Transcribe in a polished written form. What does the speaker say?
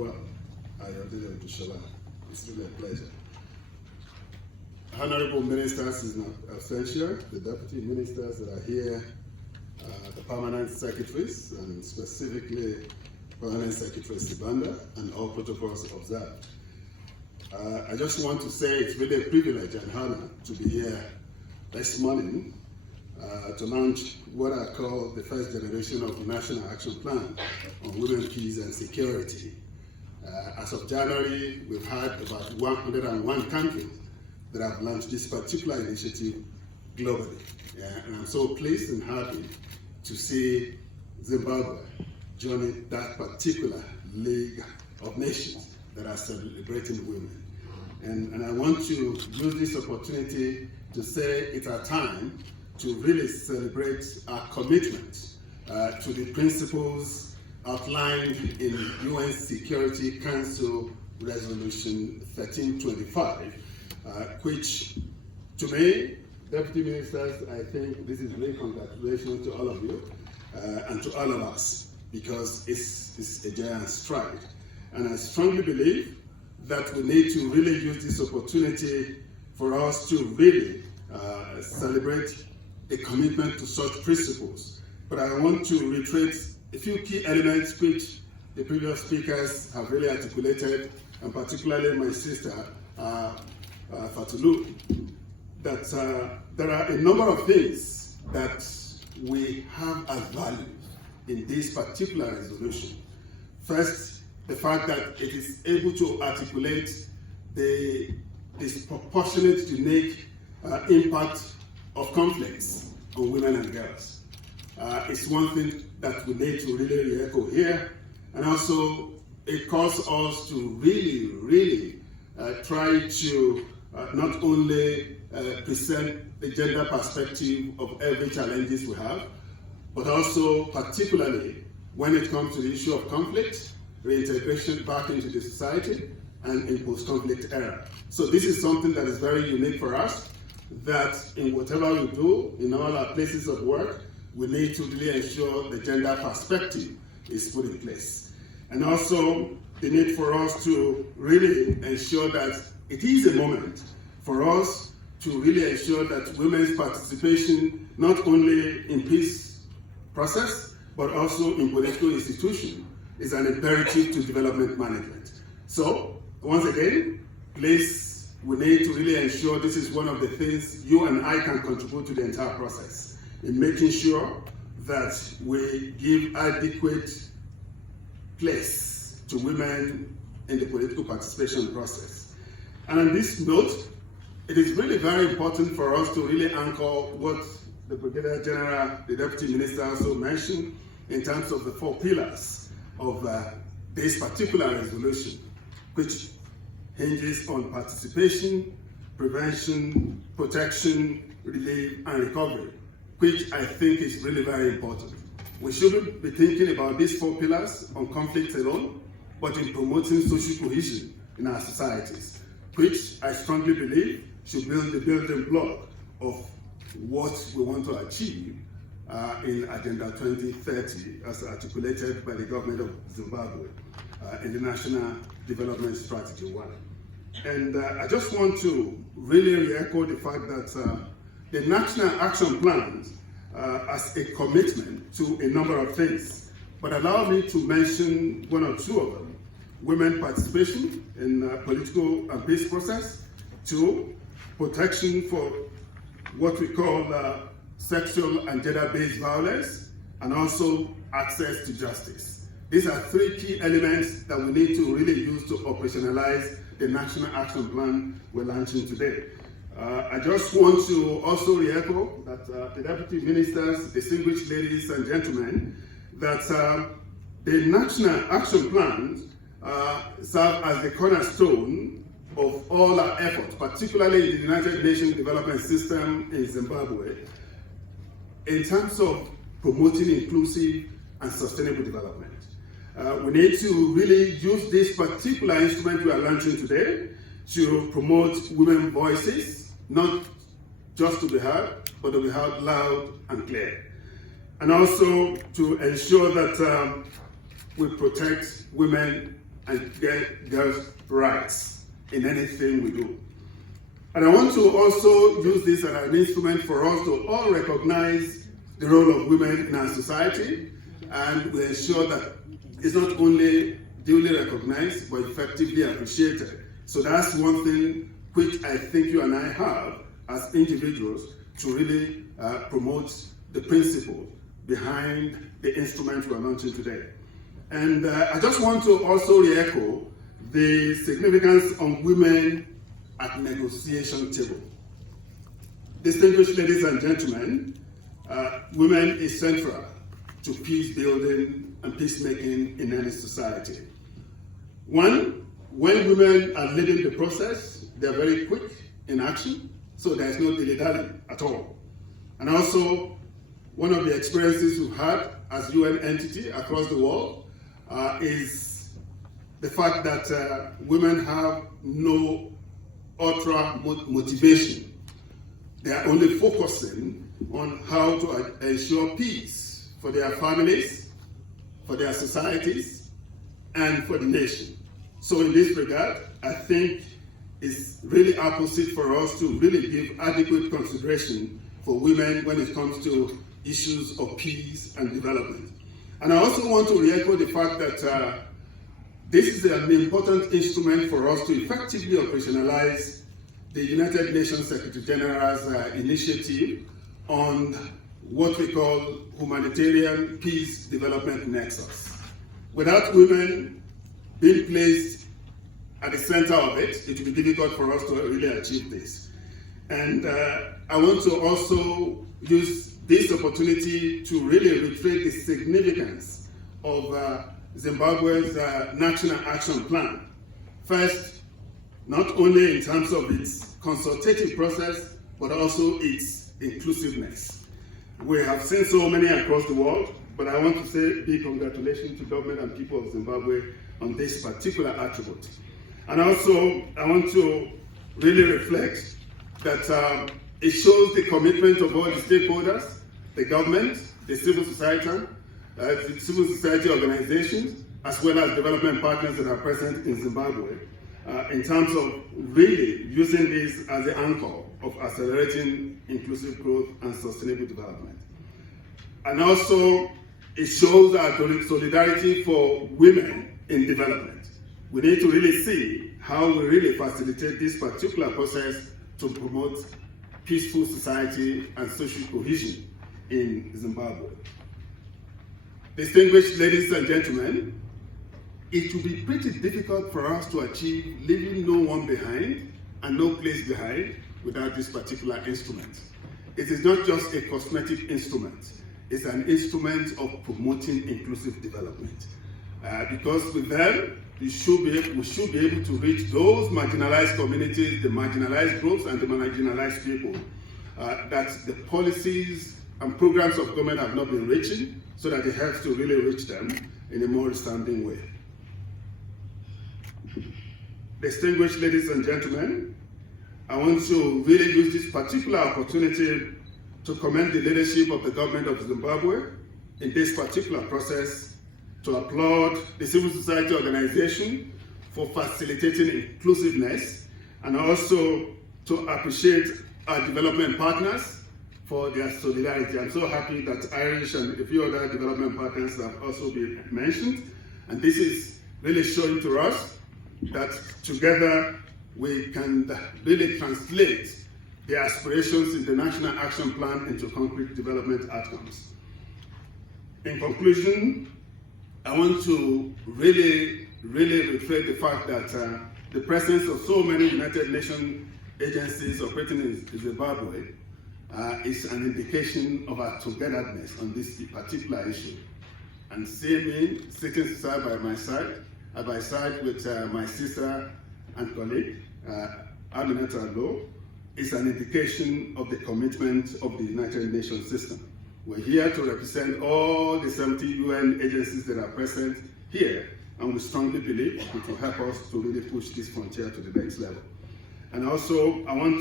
Well, it's really a pleasure. Honorable ministers is not essential, the deputy ministers that are here, the permanent secretaries, and specifically Permanent Secretary Sibanda, and all protocols observed. I just want to say it's really a privilege and honor to be here this morning to launch what I call the first generation of the National Action Plan on Women, Peace and Security. As of January, we've had about 101 countries that have launched this particular initiative globally. And I'm so pleased and happy to see Zimbabwe joining that particular League of Nations that are celebrating women. And I want to use this opportunity to say it's our time to really celebrate our commitment to the principles outlined in UN Security Council Resolution 1325, which, to me, Deputy Ministers, I think this is really congratulations to all of you and to all of us, because it's a giant stride. And I strongly believe that we need to really use this opportunity for us to really celebrate a commitment to such principles. But I want to reiterate a few key elements which the previous speakers have really articulated, and particularly my sister, Fatulu, that there are a number of things that we have as value in this particular resolution. First, the fact that it is able to articulate the disproportionate, unique impact of conflicts on women and girls. It's one thing that we need to really re-echo here, and also it calls us to really try to not only present the gender perspective of every challenges we have, but also particularly when it comes to the issue of conflict, reintegration back into the society, and in post-conflict era. So this is something that is very unique for us, that in whatever we do, in all our places of work, we need to really ensure the gender perspective is put in place. And also the need for us to really ensure that it is a moment for us to really ensure that women's participation not only in peace process, but also in political institutions is an imperative to development management. So, once again, please, we need to really ensure this is one of the things you and I can contribute to the entire process, in making sure that we give adequate place to women in the political participation process. And on this note, it is really very important for us to really anchor what the Brigadier General, the Deputy Minister also mentioned in terms of the 4 pillars of this particular resolution, which hinges on participation, prevention, protection, relief, and recovery, which I think is really very important. We shouldn't be thinking about these 4 pillars on conflict alone, but in promoting social cohesion in our societies, which I strongly believe should build the building block of what we want to achieve in Agenda 2030 as articulated by the government of Zimbabwe in the National Development Strategy 1. And I just want to really re-echo the fact that the National Action Plan as a commitment to a number of things, but allow me to mention 1 or 2 of them. Women participation in political and peace process. 2, protection for what we call sexual and gender-based violence, and also access to justice. These are 3 key elements that we need to really use to operationalize the National Action Plan we're launching today. I just want to also re-echo that the Deputy Ministers, distinguished ladies and gentlemen, that the National Action Plan serve as the cornerstone of all our efforts, particularly in the United Nations Development System in Zimbabwe, in terms of promoting inclusive and sustainable development. We need to really use this particular instrument we are launching today to promote women's voices, not just to be heard, but to be heard loud and clear. And also to ensure that we protect women and girls' rights in anything we do. And I want to also use this as an instrument for us to all recognize the role of women in our society, and we ensure that it's not only duly recognized, but effectively appreciated. So that's one thing which I think you and I have as individuals to really promote the principle behind the instrument we are launching today. And I just want to also re-echo the significance of women at negotiation table. Distinguished ladies and gentlemen, women is central to peace building and peacemaking in any society. One, when women are leading the process, they're very quick in action, so there's no dilly-dally at all. And also, one of the experiences we've had as UN entity across the world is the fact that women have no ultra motivation. They are only focusing on how to ensure peace for their families, for their societies, and for the nation. So in this regard, I think it's really opposite for us to really give adequate consideration for women when it comes to issues of peace and development. And I also want to re-echo the fact that this is an important instrument for us to effectively operationalize the United Nations Secretary General's initiative on what we call humanitarian peace development nexus. Without women being placed at the center of it, it will be difficult for us to really achieve this. And I want to also use this opportunity to really reiterate the significance of Zimbabwe's National Action Plan. First, not only in terms of its consultative process, but also its inclusiveness. We have seen so many across the world, but I want to say big congratulations to government and people of Zimbabwe on this particular attribute. And also, I want to really reflect that it shows the commitment of all the stakeholders, the government, the civil society organizations, as well as development partners that are present in Zimbabwe, in terms of really using this as the anchor of accelerating inclusive growth and sustainable development. And also, it shows our solidarity for women in development. We need to really see how we really facilitate this particular process to promote peaceful society and social cohesion in Zimbabwe. Distinguished ladies and gentlemen, it will be pretty difficult for us to achieve leaving no one behind and no place behind without this particular instrument. It is not just a cosmetic instrument, it's an instrument of promoting inclusive development. Because with them, we should be able to reach those marginalized communities, the marginalized groups, and the marginalized people that the policies and programs of government have not been reaching, so that it helps to really reach them in a more resounding way. Distinguished ladies and gentlemen, I want to really use this particular opportunity to commend the leadership of the government of Zimbabwe in this particular process, to applaud the civil society organization for facilitating inclusiveness, and also to appreciate our development partners for their solidarity. I'm so happy that Irish and a few other development partners have also been mentioned, and this is really showing to us that together we can really translate the aspirations in the National Action Plan into concrete development outcomes. In conclusion, I want to really reflect the fact that the presence of so many United Nations agencies operating in Zimbabwe is an indication of our togetherness on this particular issue. And seeing me sitting side by side with my sister and colleague, Aminata Lo, is an indication of the commitment of the United Nations system. We're here to represent all the 70 UN agencies that are present here, and we strongly believe it will help us to really push this frontier to the next level. And also, I want